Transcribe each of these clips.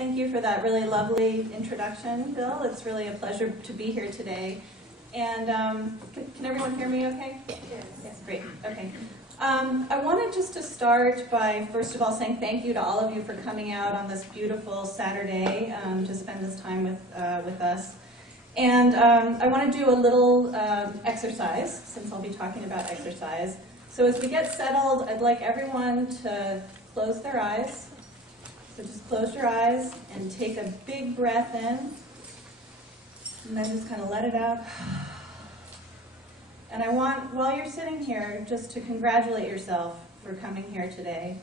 Thank you for that really lovely introduction, Bill. It's really a pleasure to be here today. And can everyone hear me okay? Yes. Yes, great. Okay. I wanted just to start by, first of all, saying thank you to all of you for coming out on this beautiful Saturday to spend this time with us. And I want to do a little exercise, since I'll be talking about exercise. So as we get settled, I'd like everyone to close their eyes. So just close your eyes and take a big breath in, and then just kind of let it out. And I want, while you're sitting here, just to congratulate yourself for coming here today.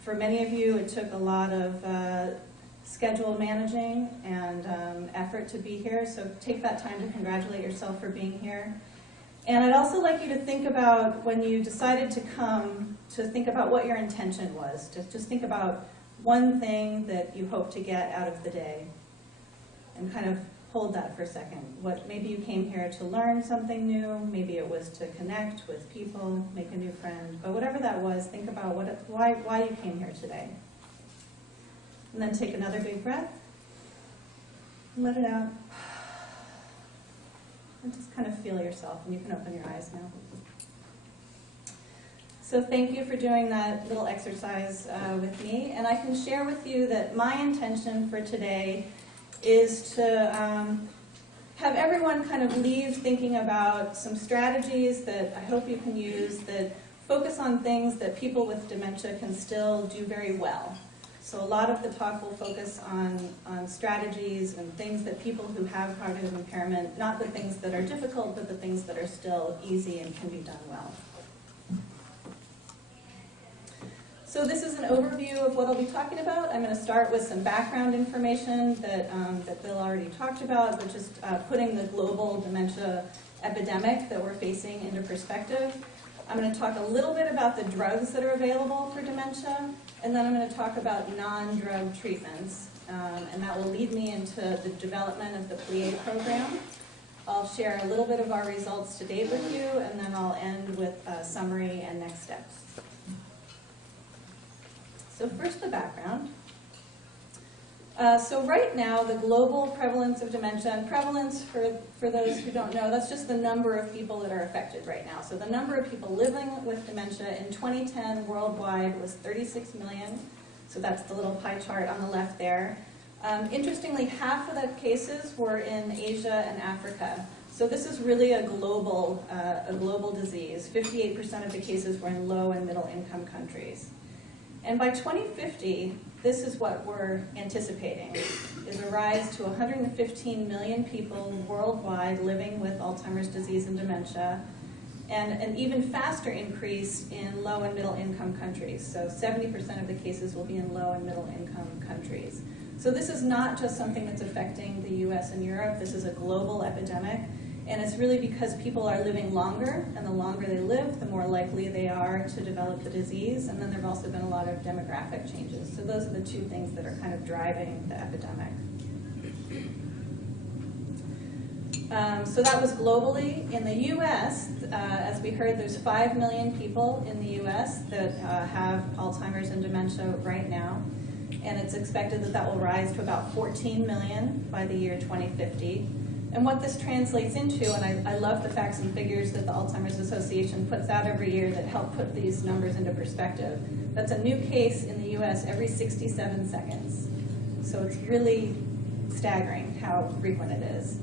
For many of you, it took a lot of schedule managing and effort to be here, so take that time to congratulate yourself for being here. And I'd also like you to think about, when you decided to come, to think about what your intention was. Just think about one thing that you hope to get out of the day, and kind of hold that for a second. Maybe you came here to learn something new, maybe it was to connect with people, make a new friend, but whatever that was, think about why you came here today. And then take another big breath, and let it out. And just kind of feel yourself, and you can open your eyes now. So thank you for doing that little exercise with me. And I can share with you that my intention for today is to have everyone kind of leave thinking about some strategies that I hope you can use that focus on things that people with dementia can still do very well. So a lot of the talk will focus on strategies and things that people who have cognitive impairment, not the things that are difficult, but the things that are still easy and can be done well. So this is an overview of what I'll be talking about. I'm going to start with some background information that Bill already talked about, but just putting the global dementia epidemic that we're facing into perspective. I'm going to talk a little bit about the drugs that are available for dementia, and then I'm going to talk about non-drug treatments, and that will lead me into the development of the PLIÉ program. I'll share a little bit of our results to date with you, and then I'll end with a summary and next steps. So first, the background. So right now, the global prevalence of dementia, and prevalence, for those who don't know, that's just the number of people that are affected right now. So the number of people living with dementia in 2010 worldwide was 36 million. So that's the little pie chart on the left there. Interestingly, half of the cases were in Asia and Africa. So this is really a global disease. 58% of the cases were in low and middle income countries. And by 2050, this is what we're anticipating, is a rise to 115 million people worldwide living with Alzheimer's disease and dementia, and an even faster increase in low and middle income countries. So 70% of the cases will be in low and middle income countries. So this is not just something that's affecting the US and Europe, this is a global epidemic. And it's really because people are living longer, and the longer they live, the more likely they are to develop the disease. And then there have also been a lot of demographic changes. So those are the two things that are kind of driving the epidemic. So that was globally. In the US, as we heard, there's 5 million people in the US that have Alzheimer's and dementia right now. And it's expected that that will rise to about 14 million by the year 2050. And what this translates into, and I love the facts and figures that the Alzheimer's Association puts out every year that help put these numbers into perspective. That's a new case in the US every 67 seconds. So it's really staggering how frequent it is.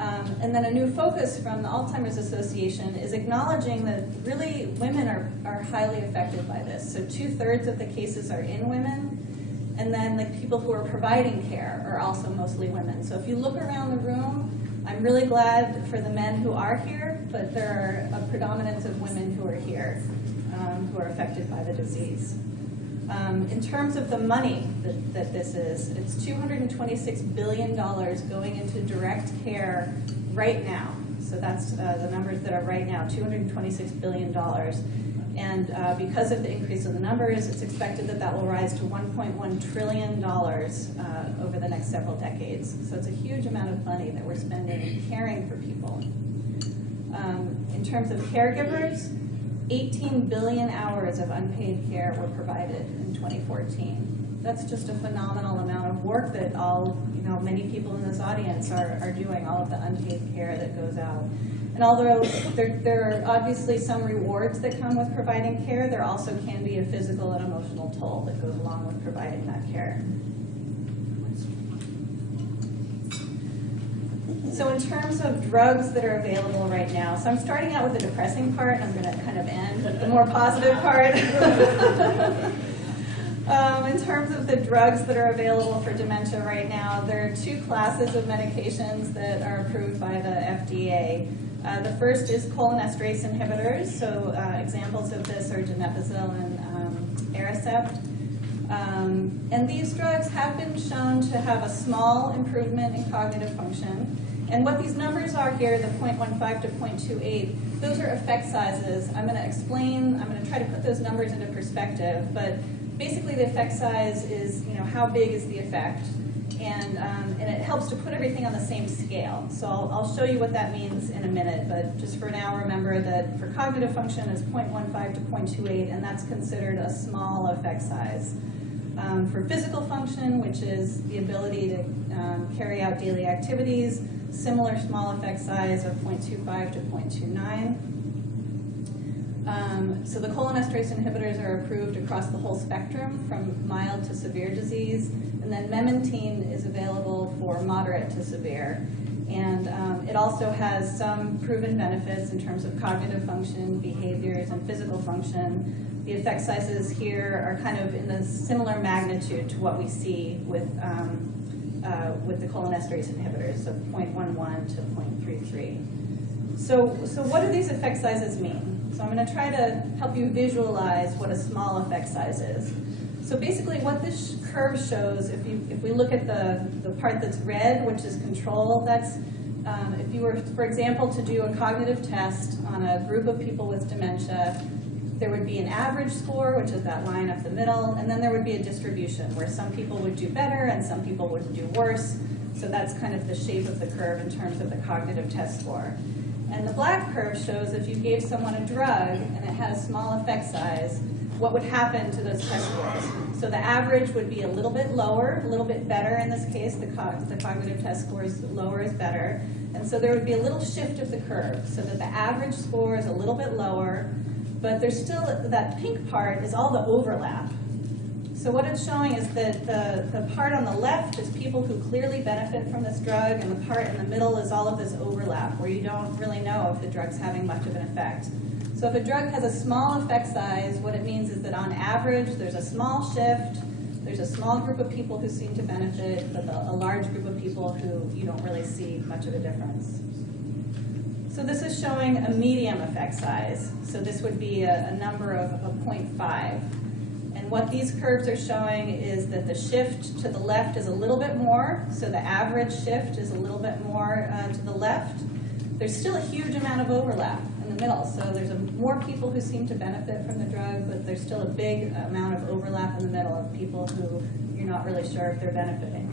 And then a new focus from the Alzheimer's Association is acknowledging that really women are highly affected by this. So 2/3 of the cases are in women, and then the people who are providing care are also mostly women. So if you look around the room, I'm really glad for the men who are here, but there are a predominance of women who are here who are affected by the disease. In terms of the money that this is, it's $226 billion going into direct care right now. So that's the numbers that are right now, $226 billion. And because of the increase in the numbers, it's expected that that will rise to $1.1 trillion over the next several decades. So it's a huge amount of money that we're spending caring for people. In terms of caregivers, 18 billion hours of unpaid care were provided in 2014. That's just a phenomenal amount of work that many people in this audience are doing, all of the unpaid care that goes out. And although there are obviously some rewards that come with providing care, there also can be a physical and emotional toll that goes along with providing that care. So in terms of drugs that are available right now, so I'm starting out with the depressing part, and I'm going to kind of end with the more positive part. In terms of the drugs that are available for dementia right now, there are two classes of medications that are approved by the FDA. The first is cholinesterase inhibitors, so examples of this are donepezil and Aricept. And these drugs have been shown to have a small improvement in cognitive function. And what these numbers are here, the 0.15 to 0.28, those are effect sizes. I'm going to try to put those numbers into perspective, but basically the effect size is, how big is the effect? And it helps to put everything on the same scale. So I'll show you what that means in a minute, but just for now, remember that for cognitive function it's 0.15 to 0.28, and that's considered a small effect size. For physical function, which is the ability to carry out daily activities, similar small effect size of 0.25 to 0.29. So the cholinesterase inhibitors are approved across the whole spectrum from mild to severe disease, and then memantine is available for moderate to severe. And it also has some proven benefits in terms of cognitive function, behaviors, and physical function. The effect sizes here are kind of in a similar magnitude to what we see with the cholinesterase inhibitors, so 0.11 to 0.33. So what do these effect sizes mean? So I'm going to try to help you visualize what a small effect size is. So basically what this curve shows, if we look at the part that's red, which is control, that's if you were, for example, to do a cognitive test on a group of people with dementia, there would be an average score, which is that line up the middle, and then there would be a distribution where some people would do better and some people would do worse. So that's kind of the shape of the curve in terms of the cognitive test score. And the black curve shows if you gave someone a drug and it had a small effect size, what would happen to those test scores. So the average would be a little bit lower, a little bit better in this case. The cognitive test score is lower is better. And so there would be a little shift of the curve so that the average score is a little bit lower, but there's still, that pink part is all the overlap. So what it's showing is that the part on the left is people who clearly benefit from this drug, and the part in the middle is all of this overlap where you don't really know if the drug's having much of an effect. So if a drug has a small effect size, what it means is that on average there's a small shift, there's a small group of people who seem to benefit, but a large group of people who you don't really see much of a difference. So this is showing a medium effect size. So this would be a number of 0.5. And what these curves are showing is that the shift to the left is a little bit more, so the average shift is a little bit more to the left. There's still a huge amount of overlap in the middle, so there's more people who seem to benefit from the drug, but there's still a big amount of overlap in the middle of people who you're not really sure if they're benefiting.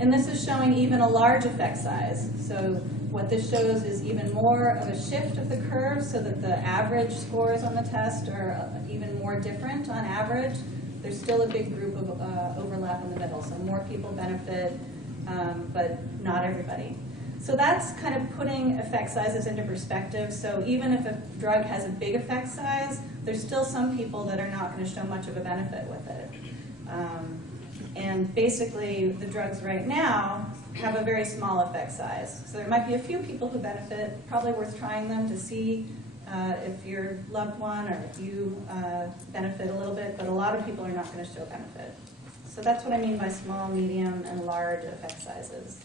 And this is showing even a large effect size. So what this shows is even more of a shift of the curve so that the average scores on the test are even more different on average. There's still a big group of overlap in the middle, so more people benefit, but not everybody. So that's kind of putting effect sizes into perspective. So even if a drug has a big effect size, there's still some people that are not going to show much of a benefit with it. And basically, the drugs right now have a very small effect size. So there might be a few people who benefit, probably worth trying them to see if your loved one or if you benefit a little bit, but a lot of people are not going to show benefit. So that's what I mean by small, medium, and large effect sizes.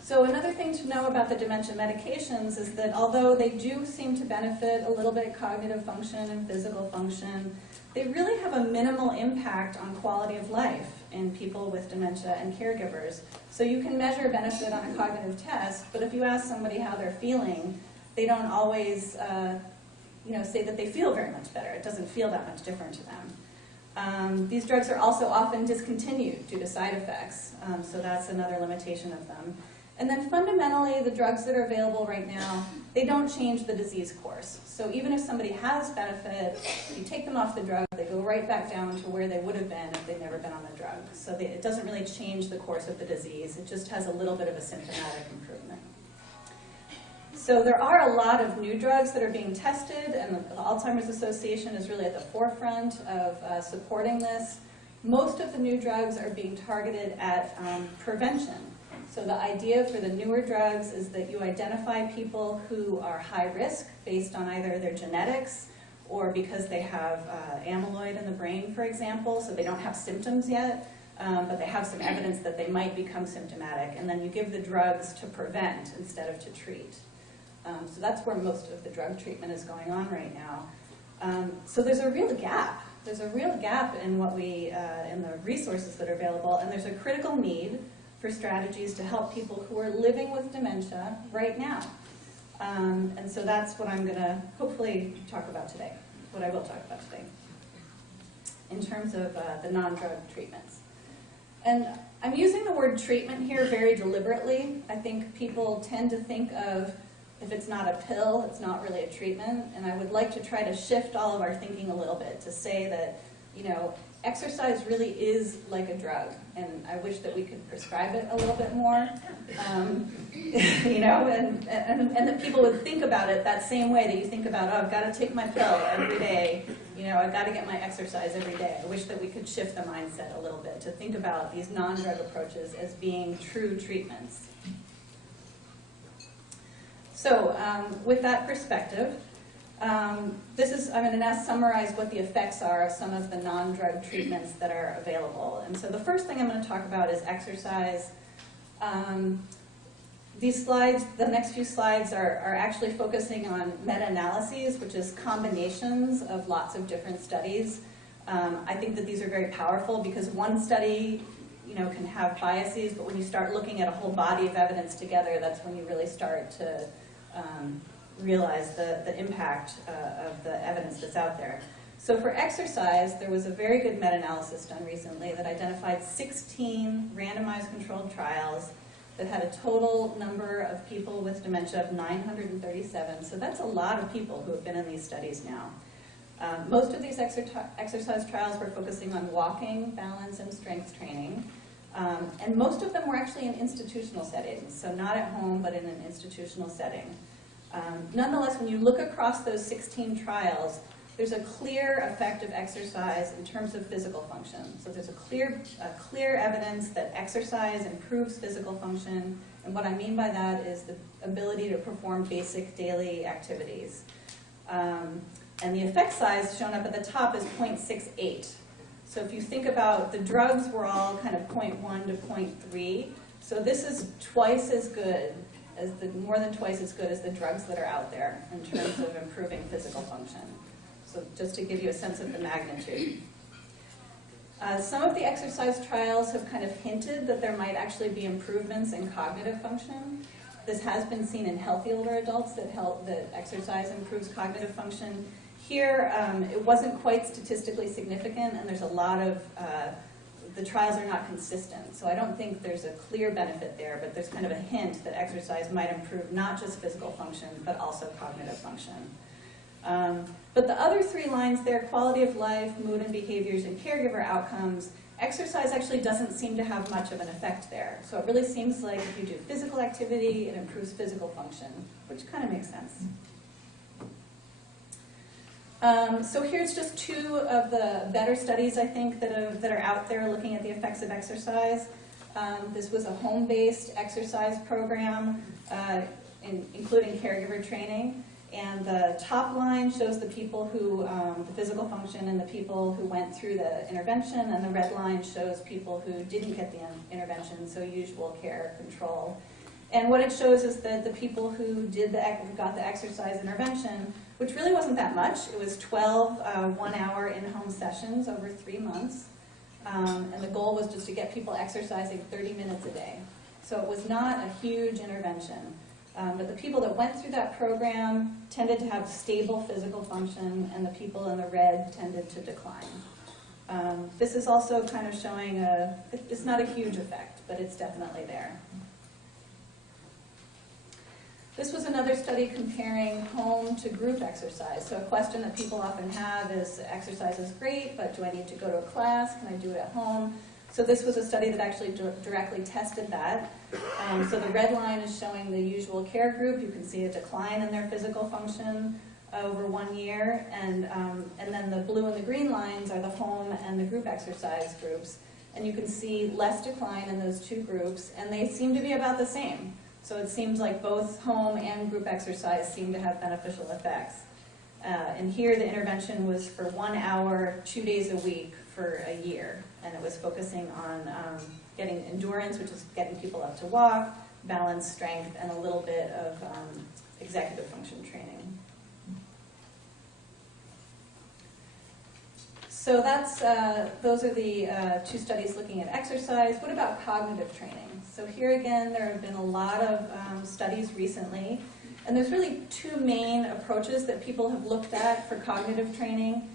So another thing to know about the dementia medications is that although they do seem to benefit a little bit cognitive function and physical function, they really have a minimal impact on quality of life in people with dementia and caregivers. So you can measure benefit on a cognitive test, but if you ask somebody how they're feeling, they don't always say that they feel very much better. It doesn't feel that much different to them. These drugs are also often discontinued due to side effects, so that's another limitation of them. And then fundamentally, the drugs that are available right now, they don't change the disease course. So even if somebody has benefit, you take them off the drug, they go right back down to where they would have been if they'd never been on the drug. So it doesn't really change the course of the disease. It just has a little bit of a symptomatic improvement. So there are a lot of new drugs that are being tested, and the Alzheimer's Association is really at the forefront of supporting this. Most of the new drugs are being targeted at prevention. So the idea for the newer drugs is that you identify people who are high risk based on either their genetics or because they have amyloid in the brain, for example, so they don't have symptoms yet, but they have some evidence that they might become symptomatic, and then you give the drugs to prevent instead of to treat. So that's where most of the drug treatment is going on right now. So there's a real gap. There's a real gap in what in the resources that are available, and there's a critical need for strategies to help people who are living with dementia right now. And so that's what I'm going to hopefully talk about today, what I will talk about today, in terms of the non-drug treatments. And I'm using the word treatment here very deliberately. I think people tend to think of, if it's not a pill, it's not really a treatment. And I would like to try to shift all of our thinking a little bit to say that, exercise really is like a drug, and I wish that we could prescribe it a little bit more, and that people would think about it that same way that you think about, oh, I've got to take my pill every day, I've got to get my exercise every day. I wish that we could shift the mindset a little bit to think about these non-drug approaches as being true treatments. So with that perspective, I'm going to now summarize what the effects are of some of the non-drug treatments that are available. And so the first thing I'm going to talk about is exercise. These slides, the next few slides, are actually focusing on meta-analyses, which is combinations of lots of different studies. I think that these are very powerful because one study can have biases, but when you start looking at a whole body of evidence together, that's when you really start to realize the impact of the evidence that's out there. So for exercise, there was a very good meta-analysis done recently that identified 16 randomized controlled trials that had a total number of people with dementia of 937. So that's a lot of people who have been in these studies now. Most of these exercise trials were focusing on walking, balance, and strength training. And most of them were actually in institutional settings, so not at home, but in an institutional setting. Nonetheless, when you look across those 16 trials, there's a clear effect of exercise in terms of physical function. So there's a clear evidence that exercise improves physical function, and what I mean by that is the ability to perform basic daily activities. And the effect size shown up at the top is 0.68. So if you think about the drugs were all kind of 0.1 to 0.3, so this is twice as good as more than twice as good as the drugs that are out there in terms of improving physical function. So just to give you a sense of the magnitude. Some of the exercise trials have kind of hinted that there might actually be improvements in cognitive function. This has been seen in healthy older adults that exercise improves cognitive function. Here, it wasn't quite statistically significant, and there's a lot of the trials are not consistent. So I don't think there's a clear benefit there, but there's kind of a hint that exercise might improve not just physical function, but also cognitive function. But the other three lines there, quality of life, mood and behaviors, and caregiver outcomes, exercise actually doesn't seem to have much of an effect there. So it really seems like if you do physical activity, it improves physical function, which kind of makes sense. So here's just two of the better studies, I think, that are out there looking at the effects of exercise. This was a home-based exercise program, including caregiver training. And the top line shows the people who, the physical function and the people who went through the intervention, and the red line shows people who didn't get the intervention, so usual care control. And what it shows is that the people who got the exercise intervention, which really wasn't that much, it was 12 one-hour in-home sessions over 3 months, and the goal was just to get people exercising 30 minutes a day. So it was not a huge intervention. But the people that went through that program tended to have stable physical function, and the people in the red tended to decline. This is also kind of showing it's not a huge effect, but it's definitely there. This was another study comparing home to group exercise. So a question that people often have is, exercise is great, but do I need to go to a class? Can I do it at home? So this was a study that actually directly tested that. So the red line is showing the usual care group. You can see a decline in their physical function over 1 year. And then the blue and the green lines are the home and the group exercise groups. And you can see less decline in those two groups, and they seem to be about the same. So it seems like both home and group exercise seem to have beneficial effects. And here the intervention was for 1 hour, 2 days a week for a year. And it was focusing on getting endurance, which is getting people up to walk, balance, strength, and a little bit of executive function training. So that's, those are the two studies looking at exercise. What about cognitive training? So here again, there have been a lot of studies recently, and there's really two main approaches that people have looked at for cognitive training.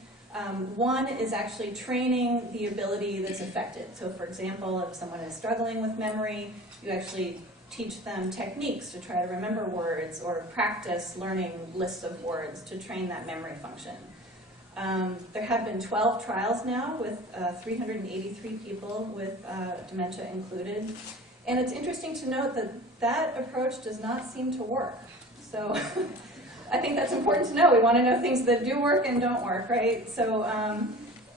One is actually training the ability that's affected. So for example, if someone is struggling with memory, you actually teach them techniques to try to remember words or practice learning lists of words to train that memory function. There have been 12 trials now with 383 people with dementia included. And it's interesting to note that that approach does not seem to work. So I think that's important to know. We want to know things that do work and don't work, right? So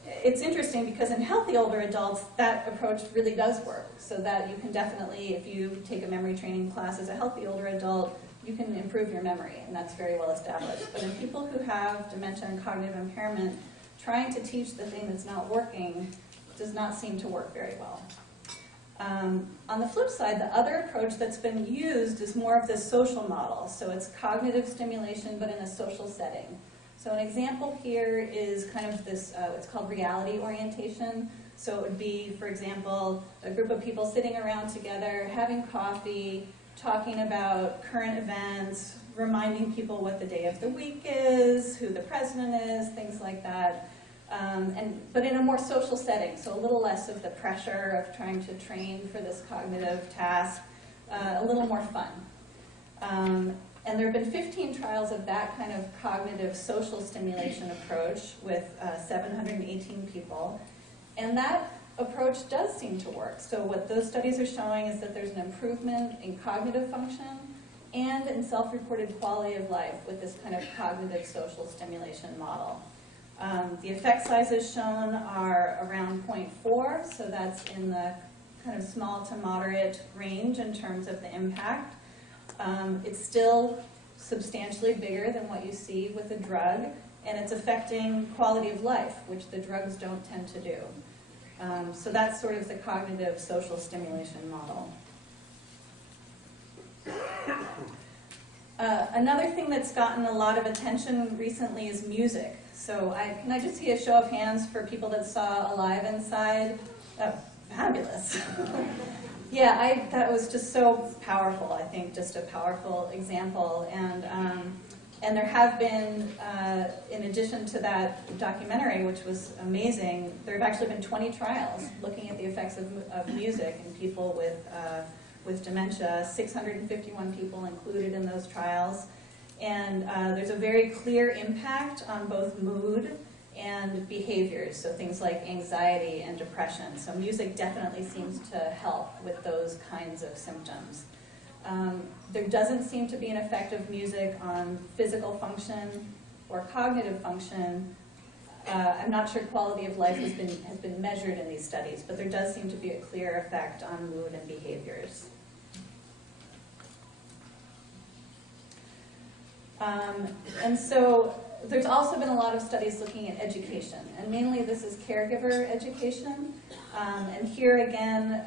it's interesting because in healthy older adults, that approach really does work. So that you can definitely, if you take a memory training class as a healthy older adult, you can improve your memory, and that's very well established. But in people who have dementia and cognitive impairment, trying to teach the thing that's not working does not seem to work very well. On the flip side, the other approach that's been used is more of this social model. So it's cognitive stimulation, but in a social setting. So an example here is kind of this, it's called reality orientation. So it would be, for example, a group of people sitting around together, having coffee, talking about current events, reminding people what the day of the week is, who the president is, things like that. But in a more social setting, so a little less of the pressure of trying to train for this cognitive task, a little more fun. And there have been 15 trials of that kind of cognitive social stimulation approach with 718 people. And that approach does seem to work. So what those studies are showing is that there's an improvement in cognitive function and in self-reported quality of life with this kind of cognitive social stimulation model. The effect sizes shown are around 0.4, so that's in the kind of small to moderate range in terms of the impact. It's still substantially bigger than what you see with a drug, and it's affecting quality of life, which the drugs don't tend to do. So that's sort of the cognitive social stimulation model. Another thing that's gotten a lot of attention recently is music. So can I just see a show of hands for people that saw Alive Inside? Oh, fabulous. Yeah, that was just so powerful, I think, just a powerful example. And there have been, in addition to that documentary, which was amazing, there have actually been 20 trials looking at the effects of music in people with dementia, 651 people included in those trials. And there's a very clear impact on both mood and behaviors, so things like anxiety and depression. So music definitely seems to help with those kinds of symptoms. There doesn't seem to be an effect of music on physical function or cognitive function. I'm not sure quality of life has been measured in these studies, but there does seem to be a clear effect on mood and behaviors. And so there's also been a lot of studies looking at education, and mainly this is caregiver education. And here again,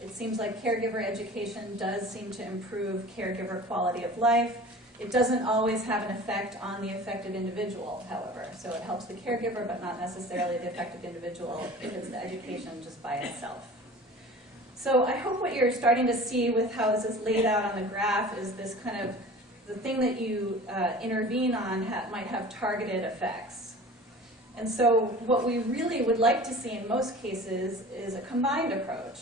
it seems like caregiver education does seem to improve caregiver quality of life. It doesn't always have an effect on the affected individual, however. So it helps the caregiver, but not necessarily the affected individual if it's the education just by itself. So I hope what you're starting to see with how this is laid out on the graph is this kind of the thing that you intervene on might have targeted effects. And so what we really would like to see in most cases is a combined approach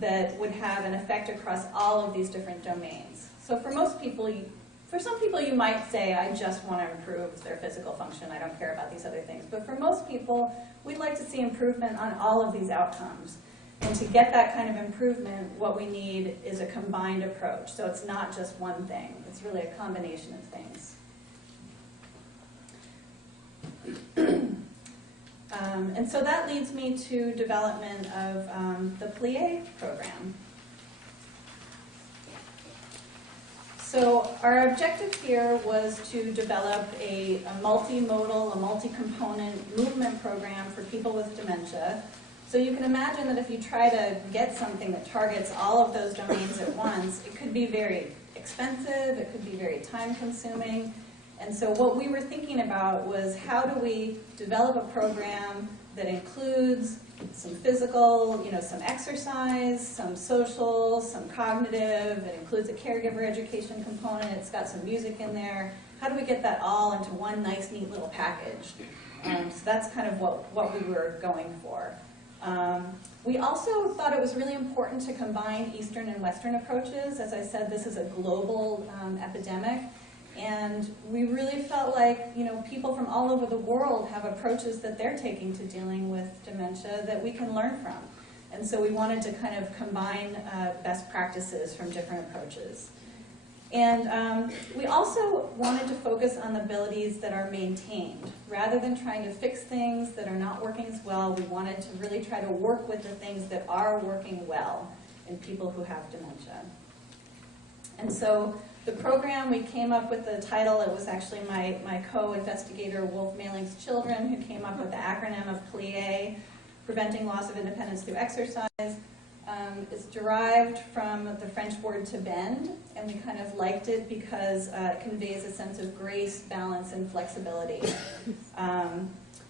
that would have an effect across all of these different domains. So for most people, For some people, you might say, I just want to improve their physical function. I don't care about these other things. But for most people, we'd like to see improvement on all of these outcomes. And to get that kind of improvement, what we need is a combined approach. So it's not just one thing. It's really a combination of things. And so that leads me to development of the PLIÉ program. So our objective here was to develop a multimodal, a multi-component movement program for people with dementia. So you can imagine that if you try to get something that targets all of those domains at once, it could be very expensive, it could be very time-consuming. And so what we were thinking about was, how do we develop a program that includes some physical, some exercise, some social, some cognitive. It includes a caregiver education component. It's got some music in there. How do we get that all into one nice, neat little package? So that's kind of what we were going for. We also thought it was really important to combine Eastern and Western approaches. As I said, this is a global epidemic. And we really felt like, people from all over the world have approaches that they're taking to dealing with dementia that we can learn from. And so we wanted to kind of combine best practices from different approaches. And we also wanted to focus on the abilities that are maintained. Rather than trying to fix things that are not working as well, we wanted to really try to work with the things that are working well in people who have dementia. And so the program, we came up with the title. It was actually my co-investigator, Wolf Mailing's children, who came up with the acronym of PLIÉ, Preventing Loss of Independence Through Exercise. It's derived from the French word to bend, and we kind of liked it because it conveys a sense of grace, balance, and flexibility.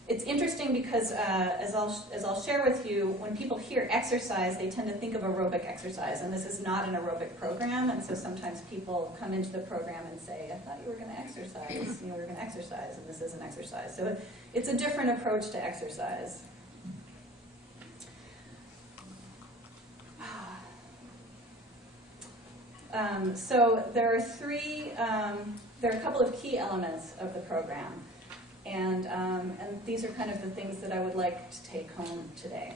It's interesting because, as I'll share with you, when people hear exercise, they tend to think of aerobic exercise, and this is not an aerobic program, and so sometimes people come into the program and say, I thought you were going to exercise, we were going to exercise, and this is an exercise. So it's a different approach to exercise. So there are a couple of key elements of the program. And these are kind of the things that I would like to take home today,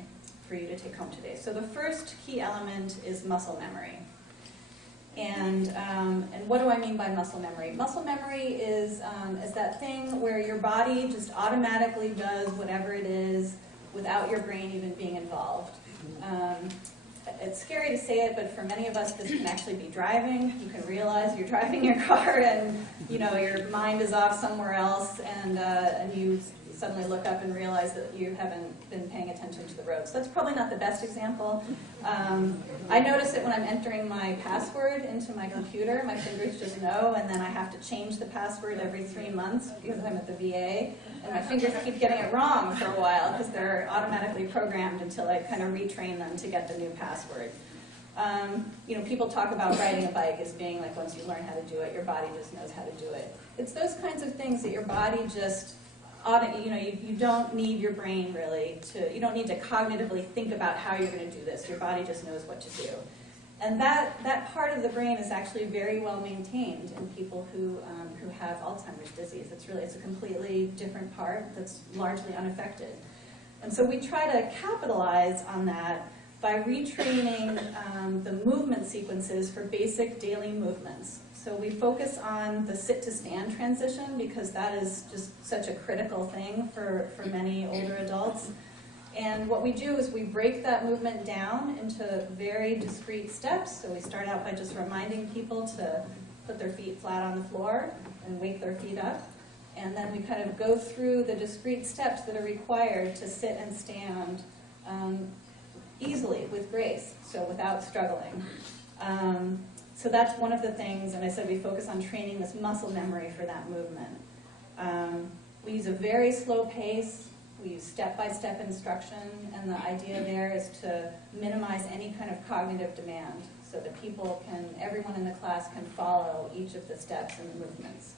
for you to take home today. So the first key element is muscle memory. And what do I mean by muscle memory? Muscle memory is that thing where your body just automatically does whatever it is without your brain even being involved. It's scary to say it, but for many of us, this can actually be driving. You can realize you're driving your car and your mind is off somewhere else, and you suddenly look up and realize that you haven't been paying attention to the road. So that's probably not the best example. I notice it when I'm entering my password into my computer. My fingers just know, and then I have to change the password every 3 months because I'm at the VA, and my fingers keep getting it wrong for a while because they're automatically programmed until I kind of retrain them to get the new password. People talk about riding a bike as being like, once you learn how to do it, your body just knows how to do it. It's those kinds of things that your body just you don't need your brain really you don't need to cognitively think about how you're going to do this. Your body just knows what to do. And that part of the brain is actually very well maintained in people who have Alzheimer's disease. It's a completely different part that's largely unaffected. And so we try to capitalize on that by retraining the movement sequences for basic daily movements. So we focus on the sit-to-stand transition because that is just such a critical thing for many older adults. And what we do is we break that movement down into very discrete steps. So we start out by just reminding people to put their feet flat on the floor and wake their feet up. And then we kind of go through the discrete steps that are required to sit and stand easily, with grace, so without struggling. So that's one of the things, and I said we focus on training this muscle memory for that movement. We use a very slow pace. We use step-by-step instruction, and the idea there is to minimize any kind of cognitive demand so that everyone in the class can follow each of the steps and the movements.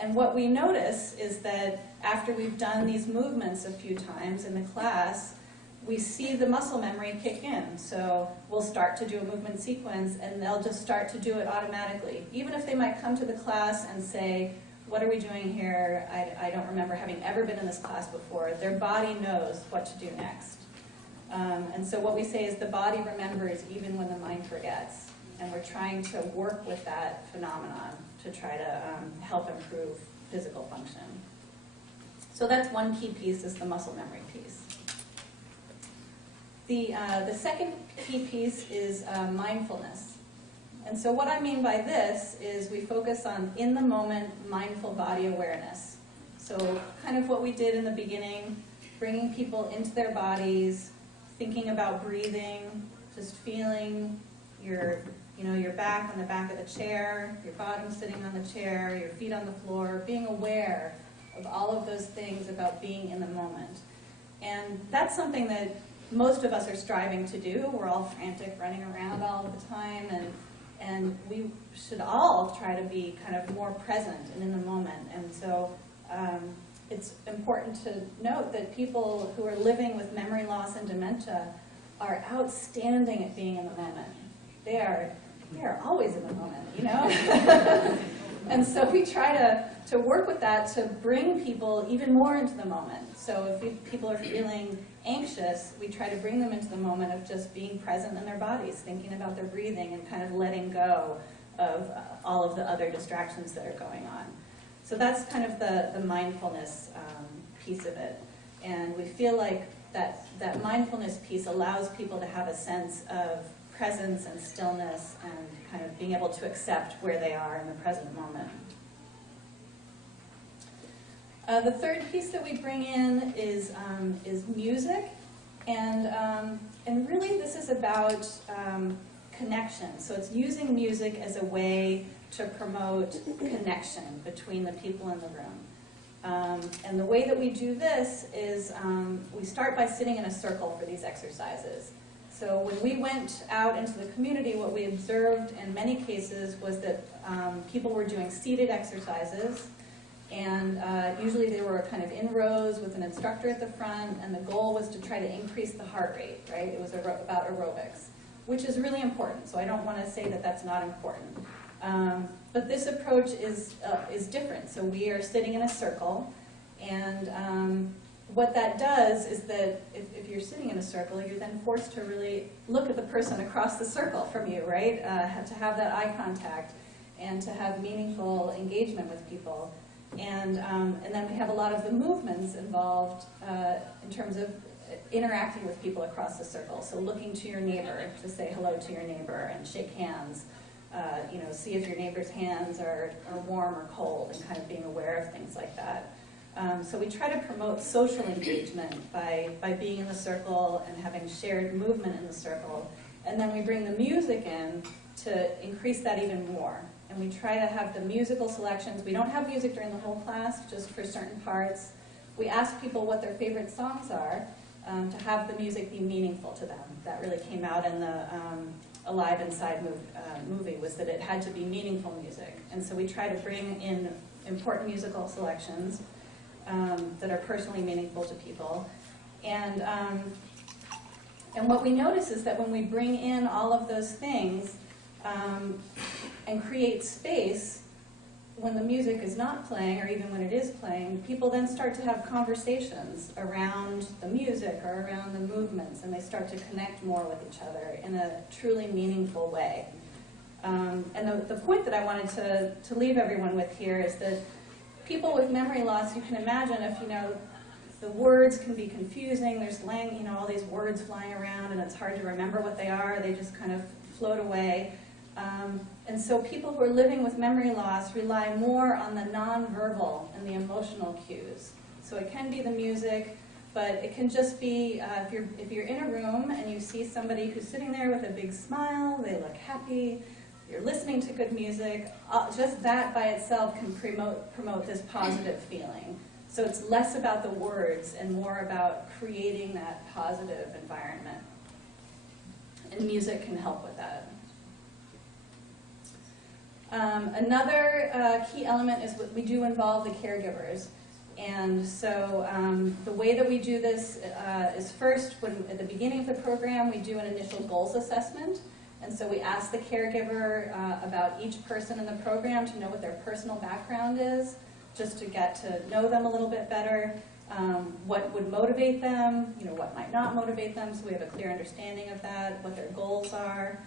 And what we notice is that after we've done these movements a few times in the class, we see the muscle memory kick in. So we'll start to do a movement sequence, and they'll just start to do it automatically. Even if they might come to the class and say, what are we doing here? I don't remember having ever been in this class before. Their body knows what to do next. And so what we say is the body remembers even when the mind forgets. And we're trying to work with that phenomenon to try to help improve physical function. So that's one key piece, is the muscle memory piece. The second key piece is mindfulness. And so what I mean by this is we focus on in-the-moment mindful body awareness. So kind of what we did in the beginning, bringing people into their bodies, thinking about breathing, just feeling your back on the back of the chair, your bottom sitting on the chair, your feet on the floor, being aware of all of those things about being in the moment. And that's something that most of us are striving to do. We're all frantic, running around all of the time, and we should all try to be kind of more present and in the moment. And so it's important to note that people who are living with memory loss and dementia are outstanding at being in the moment. They are always in the moment, you know? And so we try to work with that to bring people even more into the moment. So if people are feeling anxious, we try to bring them into the moment of just being present in their bodies, thinking about their breathing and kind of letting go of all of the other distractions that are going on. So that's kind of the mindfulness piece of it. And we feel like that mindfulness piece allows people to have a sense of presence and stillness and kind of being able to accept where they are in the present moment. The third piece that we bring in is music, and really this is about connection. So it's using music as a way to promote connection between the people in the room. And the way that we do this is we start by sitting in a circle for these exercises. So when we went out into the community, what we observed in many cases was that people were doing seated exercises, and usually they were kind of in rows with an instructor at the front, and the goal was to try to increase the heart rate, right? It was about aerobics, which is really important, so I don't want to say that that's not important. But this approach is different. So we are sitting in a circle, and what that does is that if you're sitting in a circle, you're then forced to really look at the person across the circle from you, right? To have that eye contact and to have meaningful engagement with people. And then we have a lot of the movements involved in terms of interacting with people across the circle. So looking to your neighbor to say hello to your neighbor and shake hands. See if your neighbor's hands are warm or cold, and kind of being aware of things like that. So we try to promote social engagement by being in the circle and having shared movement in the circle. And then we bring the music in to increase that even more. And we try to have the musical selections. We don't have music during the whole class, just for certain parts. We ask people what their favorite songs are to have the music be meaningful to them. That really came out in the Alive Inside movie, was that it had to be meaningful music. And so we try to bring in important musical selections that are personally meaningful to people. And what we notice is that when we bring in all of those things and create space, when the music is not playing, or even when it is playing, people then start to have conversations around the music or around the movements, and they start to connect more with each other in a truly meaningful way. And the point that I wanted to leave everyone with here is that people with memory loss, you can imagine if, the words can be confusing, there's all these words flying around, and it's hard to remember what they are, they just kind of float away. And so people who are living with memory loss rely more on the nonverbal and the emotional cues. So it can be the music, but it can just be if you're in a room and you see somebody who's sitting there with a big smile, they look happy, you're listening to good music, just that by itself can promote this positive feeling. So it's less about the words and more about creating that positive environment. And music can help with that. Another key element is what we do involve the caregivers. And so the way that we do this is first, at the beginning of the program, we do an initial goals assessment. And so we ask the caregiver about each person in the program to know what their personal background is, just to get to know them a little bit better, what would motivate them, what might not motivate them, so we have a clear understanding of that, what their goals are.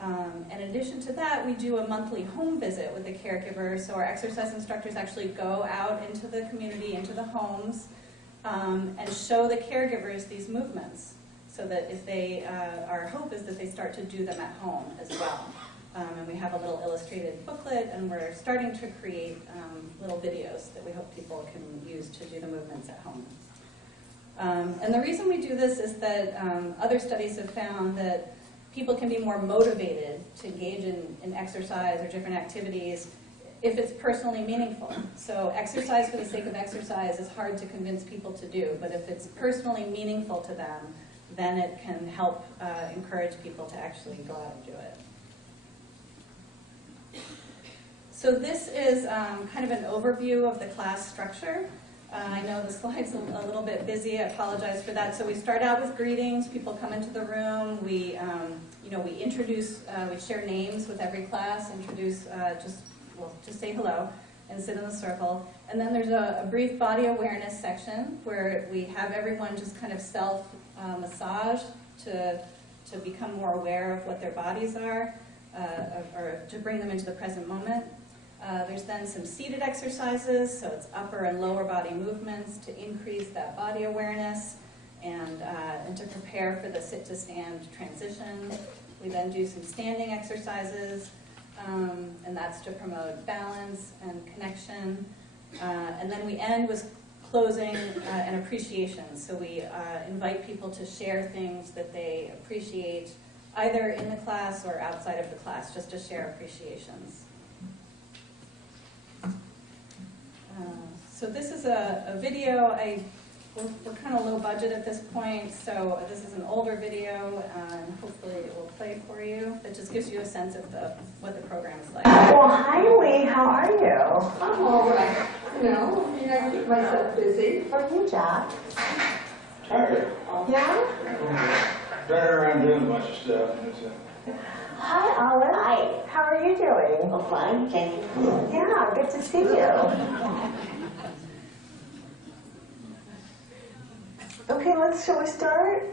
And in addition to that, we do a monthly home visit with the caregiver, so our exercise instructors actually go out into the community, into the homes, and show the caregivers these movements, so that if they, our hope is that they start to do them at home as well. And we have a little illustrated booklet, and we're starting to create little videos that we hope people can use to do the movements at home. And the reason we do this is that other studies have found that people can be more motivated to engage in exercise or different activities if it's personally meaningful. So exercise for the sake of exercise is hard to convince people to do, but if it's personally meaningful to them, then it can help encourage people to actually go out and do it. So this is kind of an overview of the class structure. I know the slide's a little bit busy. I apologize for that. So we start out with greetings. People come into the room. We, we introduce, we share names with every class. Introduce, just say hello and sit in the circle. And then there's a brief body awareness section where we have everyone just kind of self-massage to become more aware of what their bodies are, or to bring them into the present moment. There's then some seated exercises, so it's upper and lower body movements to increase that body awareness and to prepare for the sit-to-stand transition. We then do some standing exercises, and that's to promote balance and connection. And then we end with closing and appreciation. So we invite people to share things that they appreciate, either in the class or outside of the class, just to share appreciations. So this is a video. We're kind of low budget at this point, so this is an older video, and hopefully it will play for you. It just gives you a sense of what the program is like. Well, hi Lee, how are you? I'm all right. I keep myself busy. How are you, Jack? Okay. Yeah? Running around doing a bunch of stuff. Hi, Olive. Hi. How are you doing? Oh, fine, thank you. Yeah, good to see you. Okay, shall we start?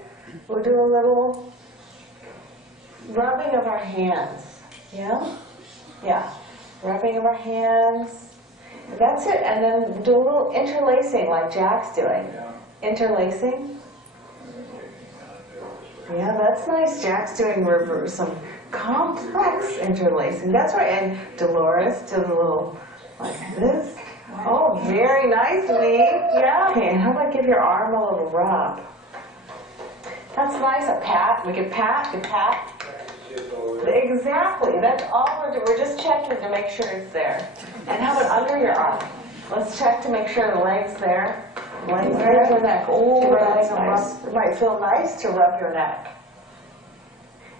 We'll do a little rubbing of our hands. Yeah? Yeah. Rubbing of our hands. That's it. And then do a little interlacing like Jack's doing. Interlacing. Yeah, that's nice. Jack's doing some complex interlacing. That's right. And Dolores does a little like this. Oh, very nice, Lee. Yeah. Okay, and how about give your arm a little rub? That's nice. A pat. We can pat. Exactly. That's all we're doing. We're just checking to make sure it's there. And how about under your arm? Let's check to make sure the leg's there. Legs there. Your neck. Oh, that's nice. It might feel nice to rub your neck.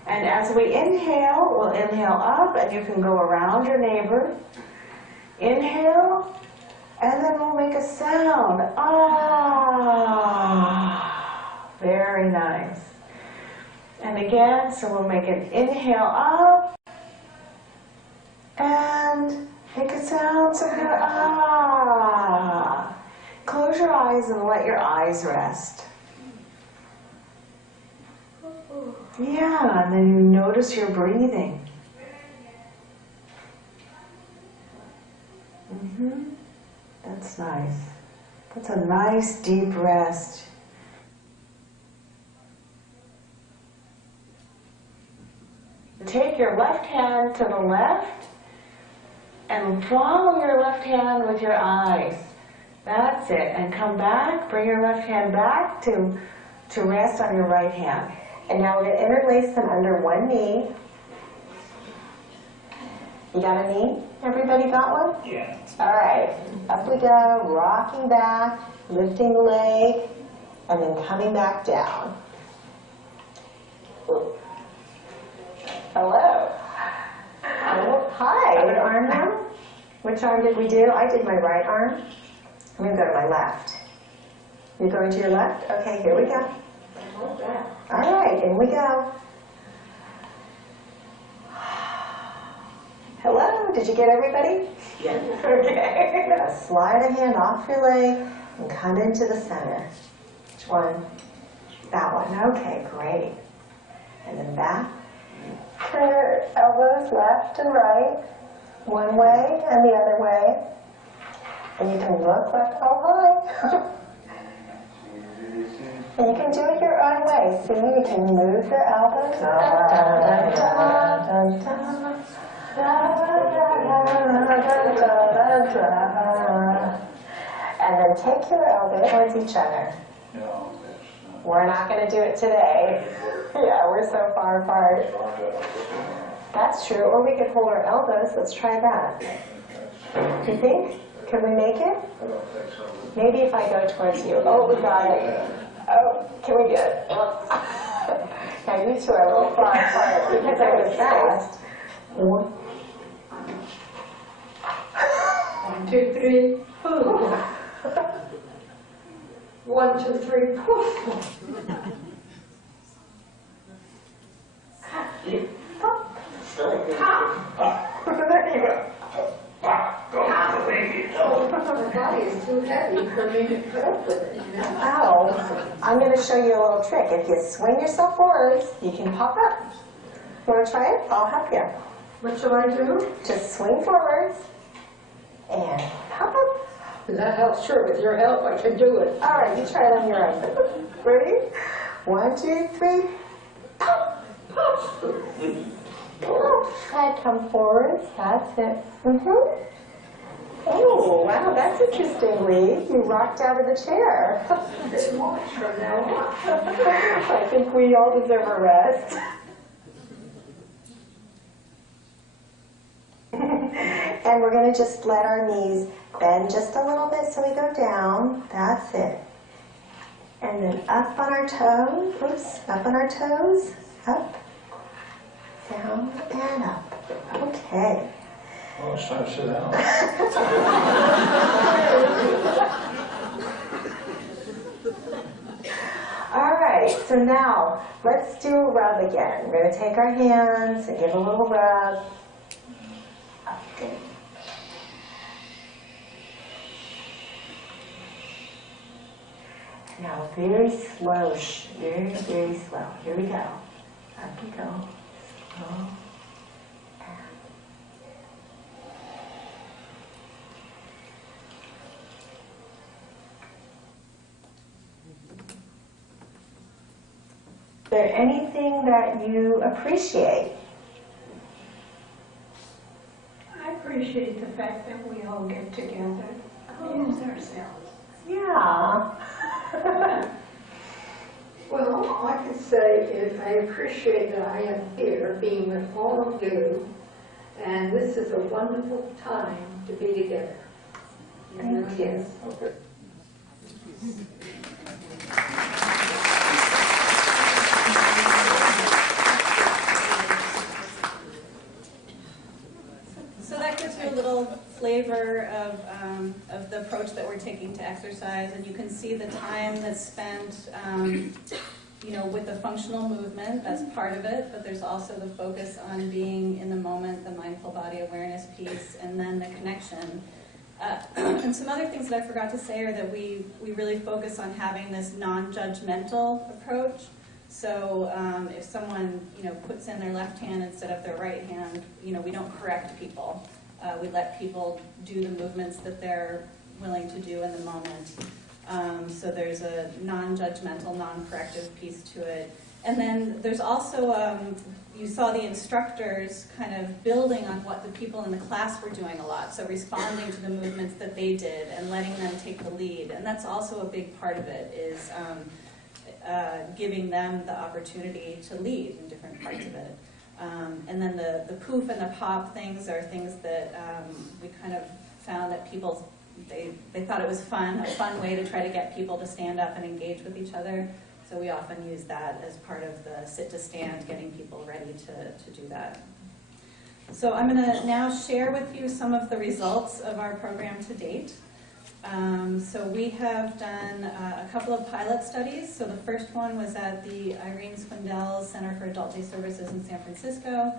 And as we inhale, we'll inhale up, and you can go around your neighbor. Inhale, and then we'll make a sound. Ah, very nice. And again, so we'll make an inhale up, and make a sound, so kind of ah. Close your eyes and let your eyes rest. Yeah, and then you notice your breathing. That's nice. That's a nice deep rest. Take your left hand to the left and follow your left hand with your eyes. That's it. And come back, bring your left hand back to rest on your right hand. And now we're going to interlace them under one knee. You got a knee? Everybody got one? Yeah. All right. Up we go, rocking back, lifting the leg, and then coming back down. Ooh. Hello. Oh, hi. Good arm now? Which arm did we do? I did my right arm. I'm going to go to my left. You're going to your left? Okay, here we go. All right, in we go. Hello, did you get everybody? Yeah. Okay. Now slide a hand off your leg and come into the center. Which one? That one. Okay, great. And then back. Turn your elbows left and right, one way and the other way. And you can look left, oh hi. And you can do it your own way. See, you can move your elbows. And then take your elbow towards each other. We're not going to do it today. Yeah, we're so far apart. That's true. Or we could hold our elbows. Let's try that. Do you think? Can we make it? Maybe if I go towards you. Oh, we got it. Oh, can we get it? Now you two are a little far apart because I was fast. 1, 2, 3, pull. 1, 2, 3, pull. There you go. My body is too heavy for me to put up with it, you know? Ow. I'm going to show you a little trick. If you swing yourself forwards, you can pop up. Want to try it? I'll help you. What shall I do? Just swing forwards and pop up. That helps, sure, with your help I can do it. All right, you try it on your own. Ready? 1, 2, 3. Pop. Pop. Head come forwards. That's it. Oh, wow, that's interesting, Lee. You rocked out of the chair. It's watch from now on. I think we all deserve a rest. And we're going to just let our knees bend just a little bit so we go down. That's it. And then up on our toes. Oops, up on our toes. Up, down, and up. Okay. Oh, it's time to sit down. All right, so now let's do a rub again. We're going to take our hands and give a little rub. Okay. Now very slow, very, very slow. Here we go. Up we go. Slow. Is there anything that you appreciate? I appreciate the fact that we all get together, amuse ourselves. Yeah. Well, all I can say is I appreciate that I am here being with all of you, and this is a wonderful time to be together. Thank you. Okay. So that gives you a little flavor of the approach that we're taking to exercise, and you can see the time that's spent with the functional movement. That's part of it, but there's also the focus on being in the moment, the mindful body awareness piece, and then the connection. And some other things that I forgot to say are that we really focus on having this non-judgmental approach. So if someone puts in their left hand instead of their right hand, we don't correct people. We let people do the movements that they're willing to do in the moment. So there's a non-judgmental, non-corrective piece to it. And then there's also, you saw the instructors kind of building on what the people in the class were doing a lot. So responding to the movements that they did and letting them take the lead. And that's also a big part of it, is giving them the opportunity to lead in different parts of it. And then the poof and the pop things are things that we kind of found that people, they thought it was fun, a fun way to try to get people to stand up and engage with each other. So we often use that as part of the sit to stand, getting people ready to do that. So I'm going to now share with you some of the results of our program to date. So we have done a couple of pilot studies. So the first one was at the Irene Swindell Center for Adult Day Services in San Francisco.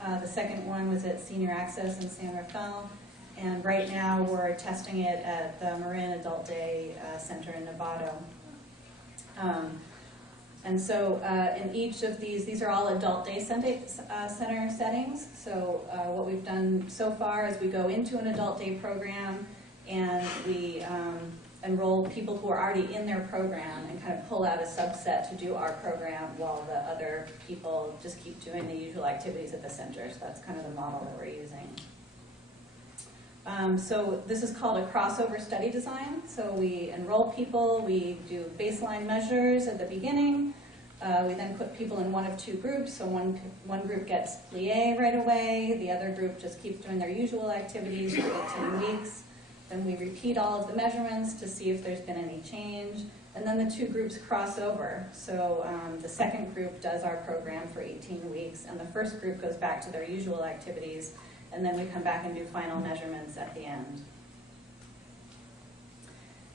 The second one was at Senior Access in San Rafael. And right now we're testing it at the Marin Adult Day Center in Novato. And so in each of these are all adult day center settings. So what we've done so far is we go into an adult day program and we enroll people who are already in their program and kind of pull out a subset to do our program while the other people just keep doing the usual activities at the center. So that's kind of the model that we're using. So this is called a crossover study design. So we enroll people, we do baseline measures at the beginning. We then put people in one of two groups. So one group gets PLIÉ right away. The other group just keeps doing their usual activities for 18 weeks. Then we repeat all of the measurements to see if there's been any change. And then the two groups cross over. So the second group does our program for 18 weeks, and the first group goes back to their usual activities. And then we come back and do final measurements at the end.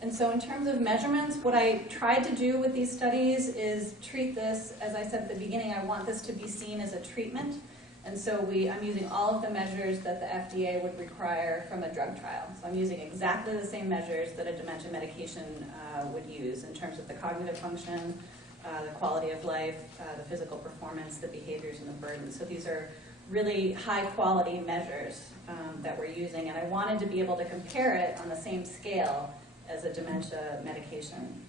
And so in terms of measurements, what I tried to do with these studies is treat this, as I said at the beginning, I want this to be seen as a treatment. And so I'm using all of the measures that the FDA would require from a drug trial. So I'm using exactly the same measures that a dementia medication would use in terms of the cognitive function, the quality of life, the physical performance, the behaviors, and the burden. So these are really high quality measures that we're using, and I wanted to be able to compare it on the same scale as a dementia medication.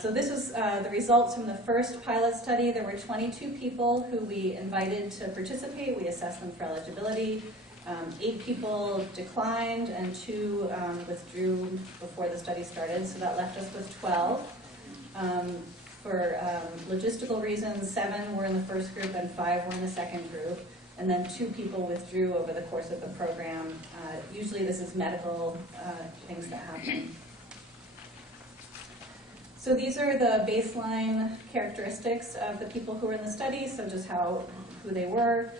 So this was the results from the first pilot study. There were 22 people who we invited to participate. We assessed them for eligibility. 8 people declined and 2 withdrew before the study started, so that left us with 12. For logistical reasons, 7 were in the first group and 5 were in the second group. And then 2 people withdrew over the course of the program. Usually this is medical things that happen. So these are the baseline characteristics of the people who were in the study, so just who they were.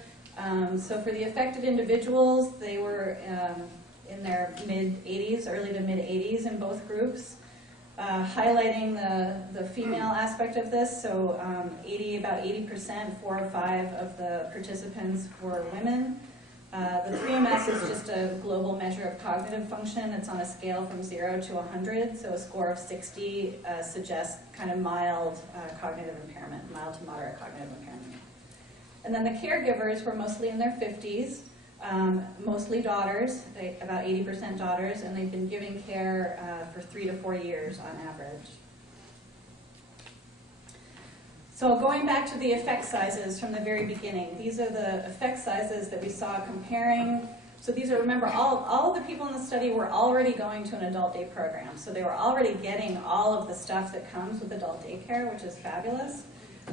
So for the affected individuals, they were in their mid-80s, early to mid-80s in both groups. Highlighting the female aspect of this, so about 80%, 4 or 5 of the participants were women. The 3MS is just a global measure of cognitive function. It's on a scale from 0 to 100, so a score of 60 suggests kind of mild cognitive impairment, mild to moderate cognitive impairment. And then the caregivers were mostly in their 50s. Mostly daughters, about 80% daughters, and they've been giving care for 3 to 4 years on average. So going back to the effect sizes from the very beginning, these are the effect sizes that we saw comparing. So these are, remember, all of the people in the study were already going to an adult day program, so they were already getting all of the stuff that comes with adult daycare, which is fabulous.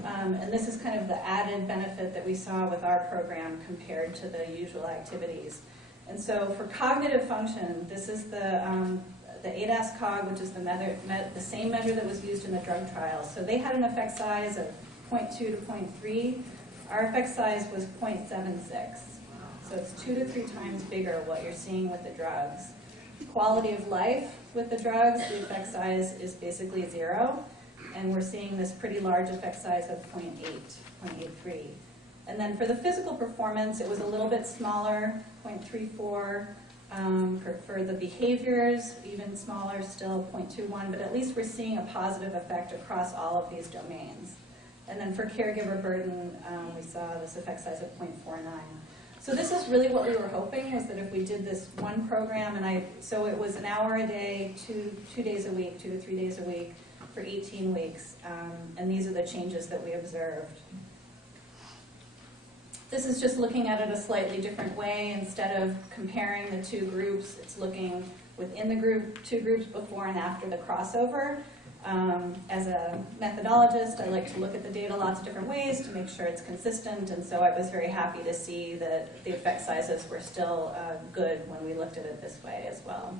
And this is kind of the added benefit that we saw with our program compared to the usual activities. And so for cognitive function, this is the ADAS-Cog, which is the same measure that was used in the drug trial. So they had an effect size of 0.2 to 0.3. Our effect size was 0.76. So it's 2 to 3 times bigger what you're seeing with the drugs. Quality of life with the drugs, the effect size is basically 0. And we're seeing this pretty large effect size of 0.83. And then for the physical performance, it was a little bit smaller, 0.34. For the behaviors, even smaller, still 0.21, but at least we're seeing a positive effect across all of these domains. And then for caregiver burden, we saw this effect size of 0.49. So this is really what we were hoping, was that if we did this one program, so it was an hour a day, 2 days a week, 2 to 3 days a week, for 18 weeks, and these are the changes that we observed. This is just looking at it a slightly different way. Instead of comparing the 2 groups, it's looking within the 2 groups before and after the crossover. As a methodologist, I like to look at the data lots of different ways to make sure it's consistent, and so I was very happy to see that the effect sizes were still good when we looked at it this way as well.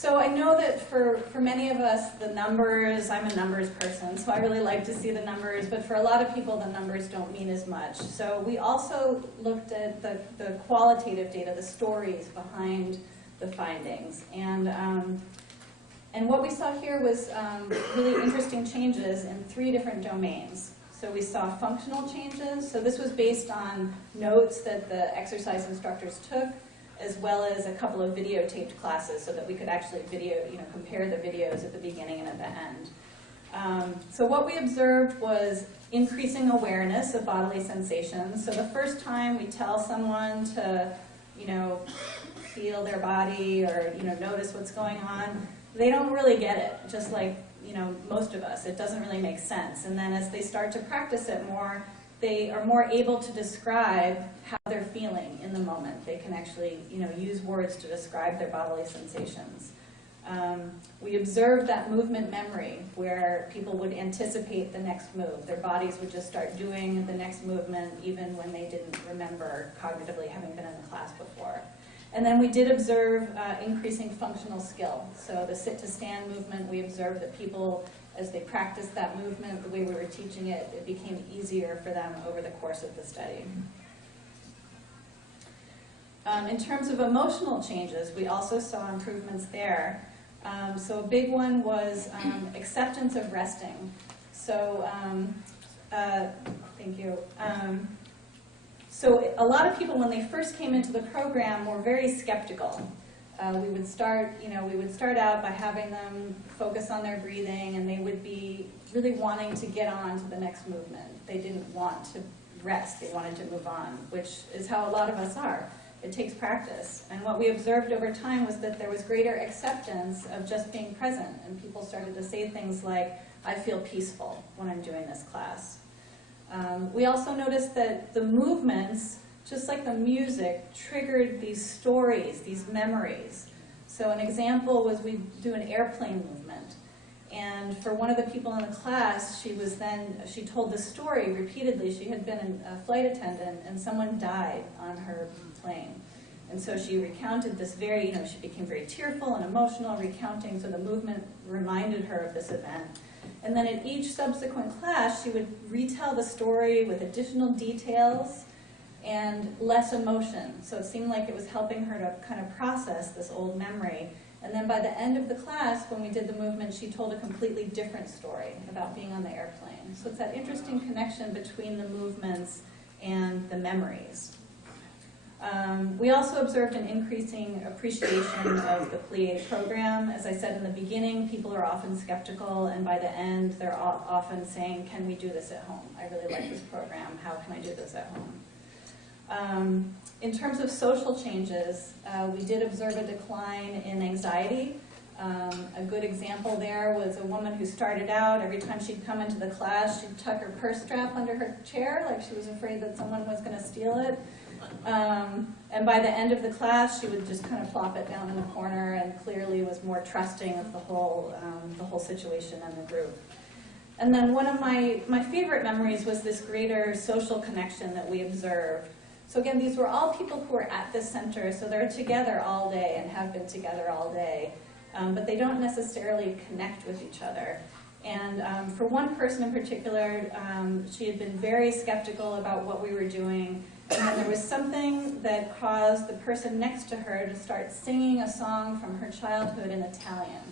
So I know that for many of us, the numbers, I'm a numbers person, so I really like to see the numbers, but for a lot of people, the numbers don't mean as much. So we also looked at the qualitative data, the stories behind the findings. And what we saw here was really interesting changes in 3 different domains. So we saw functional changes. So this was based on notes that the exercise instructors took, as well as a couple of videotaped classes so that we could actually compare the videos at the beginning and at the end. So what we observed was increasing awareness of bodily sensations. So the first time we tell someone to, feel their body or, notice what's going on, they don't really get it, just like, most of us. It doesn't really make sense. And then as they start to practice it more, they are more able to describe how they're feeling in the moment. They can actually, use words to describe their bodily sensations. We observed that movement memory, where people would anticipate the next move. Their bodies would just start doing the next movement, even when they didn't remember cognitively having been in the class before. And then we did observe increasing functional skill. So the sit-to-stand movement, we observed that people, as they practiced that movement, the way we were teaching it, it became easier for them over the course of the study. In terms of emotional changes, we also saw improvements there. So a big one was acceptance of resting. So, thank you. So a lot of people, when they first came into the program, were very skeptical. We would start out by having them focus on their breathing, and they would be really wanting to get on to the next movement. They didn't want to rest. They wanted to move on, which is how a lot of us are. It takes practice. And what we observed over time was that there was greater acceptance of just being present, and people started to say things like, I feel peaceful when I'm doing this class. We also noticed that the movements, just like the music, triggered these stories, these memories. So an example was we do an airplane movement. And for one of the people in the class, she told the story repeatedly. She had been a flight attendant, and someone died on her plane. And so she recounted this she became very tearful and emotional, recounting, so the movement reminded her of this event. And then in each subsequent class, she would retell the story with additional details and less emotion. So it seemed like it was helping her to kind of process this old memory. And then by the end of the class, when we did the movement, she told a completely different story about being on the airplane. So it's that interesting connection between the movements and the memories. We also observed an increasing appreciation of the PLIÉ program. As I said in the beginning, people are often skeptical, and by the end, they're often saying, can we do this at home? I really like this program. How can I do this at home? In terms of social changes, we did observe a decline in anxiety. A good example there was a woman who started out, every time she'd come into the class, she'd tuck her purse strap under her chair, like she was afraid that someone was going to steal it. And by the end of the class, she would just kind of plop it down in the corner and clearly was more trusting of the whole situation and the group. And then one of my favorite memories was this greater social connection that we observed. So again, these were all people who were at this center, so they're together all day and have been together all day, but they don't necessarily connect with each other. And for one person in particular, she had been very skeptical about what we were doing, and then there was something that caused the person next to her to start singing a song from her childhood in Italian.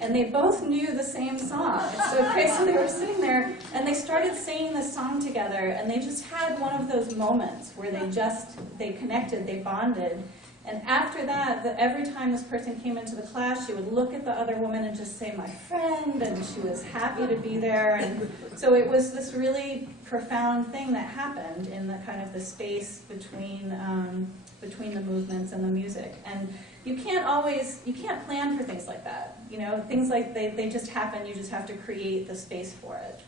And they both knew the same song. It's so crazy. So they were sitting there, and they started singing this song together, and they just had one of those moments where they connected, they bonded. And after that, every time this person came into the class, she would look at the other woman and just say, my friend, and she was happy to be there. And so it was this really profound thing that happened in the kind of the space between the movements and the music. And you can't plan for things like that. Things like they just happen, you just have to create the space for it.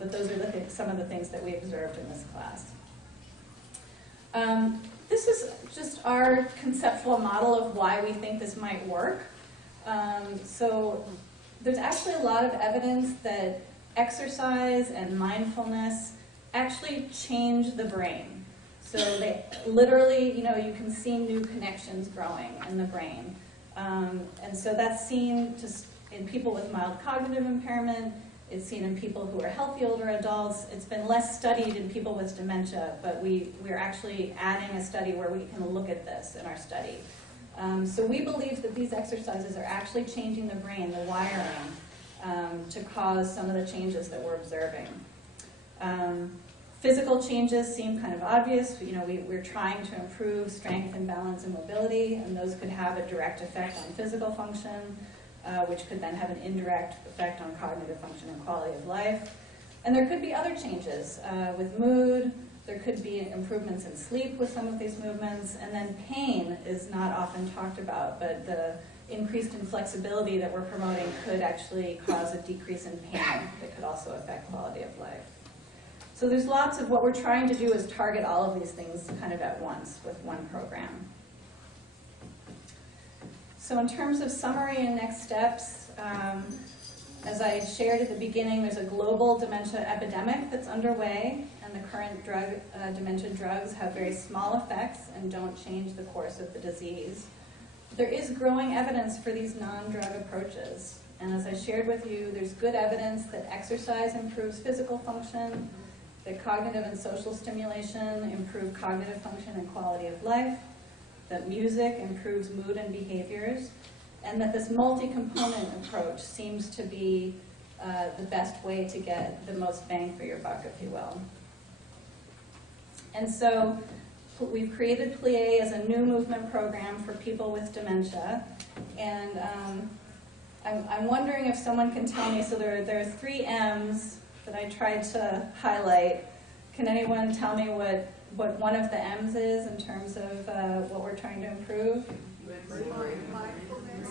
But those are some of the things that we observed in this class. This is just our conceptual model of why we think this might work. So there's actually a lot of evidence that exercise and mindfulness actually change the brain. So they literally, you can see new connections growing in the brain. And so that's seen just in people with mild cognitive impairment. It's seen in people who are healthy older adults. It's been less studied in people with dementia, but we're actually adding a study where we can look at this in our study. So we believe that these exercises are actually changing the brain, the wiring, to cause some of the changes that we're observing. Physical changes seem kind of obvious. You know, we're trying to improve strength and balance and mobility, and those could have a direct effect on physical function, which could then have an indirect effect on cognitive function and quality of life. And there could be other changes with mood. There could be improvements in sleep with some of these movements. And then pain is not often talked about, but the increased in flexibility that we're promoting could actually cause a decrease in pain that could also affect quality of life. So there's lots of what we're trying to do is target all of these things kind of at once with one program. So in terms of summary and next steps, as I shared at the beginning, there's a global dementia epidemic that's underway, and the current dementia drugs have very small effects and don't change the course of the disease. There is growing evidence for these non-drug approaches, and as I shared with you, there's good evidence that exercise improves physical function, that cognitive and social stimulation improve cognitive function and quality of life, that music improves mood and behaviors, and that this multi-component approach seems to be the best way to get the most bang for your buck, if you will. And so we've created PLIÉ as a new movement program for people with dementia, and I'm wondering if someone can tell me, so there are 3 M's that I tried to highlight. Can anyone tell me what one of the M's is in terms of what we're trying to improve?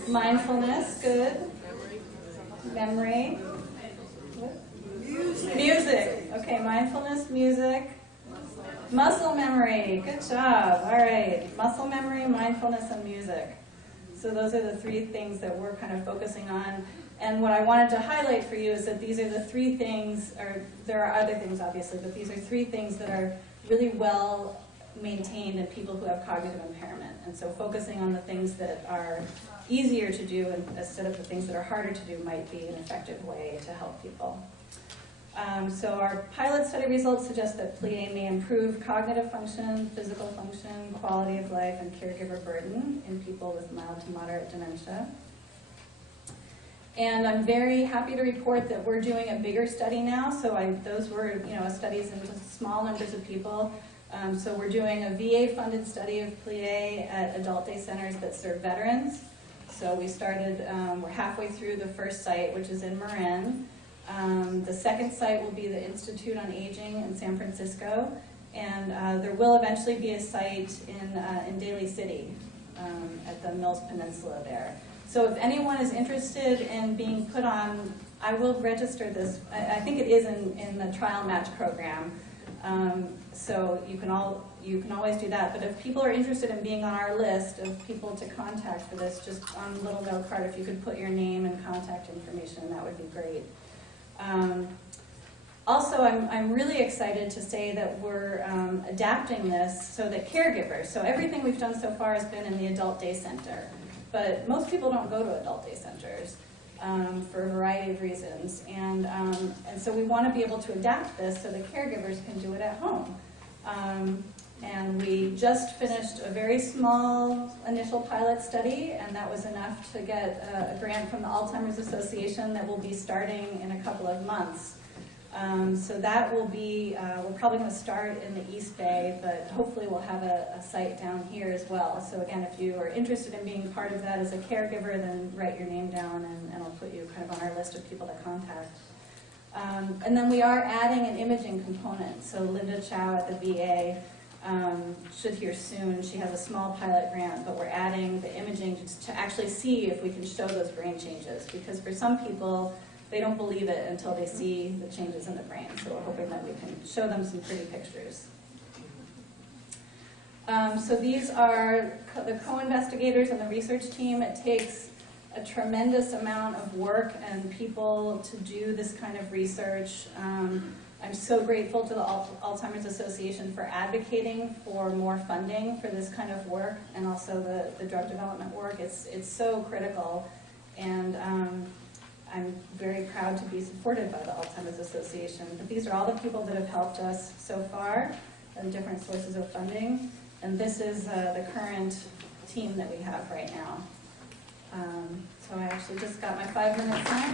Mindfulness, good. Memory. Music. Okay, mindfulness, music. Muscle memory, good job. All right, muscle memory, mindfulness, and music. So those are the 3 things that we're kind of focusing on. And what I wanted to highlight for you is that these are the 3 things, or there are other things obviously, but these are 3 things that are really well maintained in people who have cognitive impairment. And so focusing on the things that are easier to do instead of the things that are harder to do might be an effective way to help people. So our pilot study results suggest that PLIÉ may improve cognitive function, physical function, quality of life, and caregiver burden in people with mild to moderate dementia. And I'm very happy to report that we're doing a bigger study now. So those were, studies in just small numbers of people. So we're doing a VA-funded study of PLIÉ at adult day centers that serve veterans. So we started, we're halfway through the first site, which is in Marin. The second site will be the Institute on Aging in San Francisco. And there will eventually be a site in Daly City at the Mills Peninsula there. So if anyone is interested in being put on, I will register this. I think it is in the trial match program. So you can always do that. But if people are interested in being on our list of people to contact for this, just on a little note card, if you could put your name and contact information, that would be great. Also, I'm really excited to say that we're adapting this so that caregivers, so everything we've done so far has been in the adult day center. But most people don't go to adult day centers for a variety of reasons. And so we want to be able to adapt this so that caregivers can do it at home. And we just finished a very small initial pilot study, and that was enough to get a grant from the Alzheimer's Association that will be starting in a couple of months. So that will be, we're probably going to start in the East Bay, but hopefully we'll have a site down here as well. So again, if you are interested in being part of that as a caregiver, then write your name down and I'll put you kind of on our list of people to contact. And then we are adding an imaging component. So Linda Chow at the VA should hear soon. She has a small pilot grant, but we're adding the imaging to actually see if we can show those brain changes. Because for some people, they don't believe it until they see the changes in the brain. So we're hoping that we can show them some pretty pictures. So these are the co-investigators and the research team. It takes a tremendous amount of work and people to do this kind of research. I'm so grateful to the Alzheimer's Association for advocating for more funding for this kind of work, and also the drug development work. It's so critical, and I'm very proud to be supported by the Alzheimer's Association. But these are all the people that have helped us so far, and different sources of funding. And this is the current team that we have right now. So I actually just got my 5-minute sign.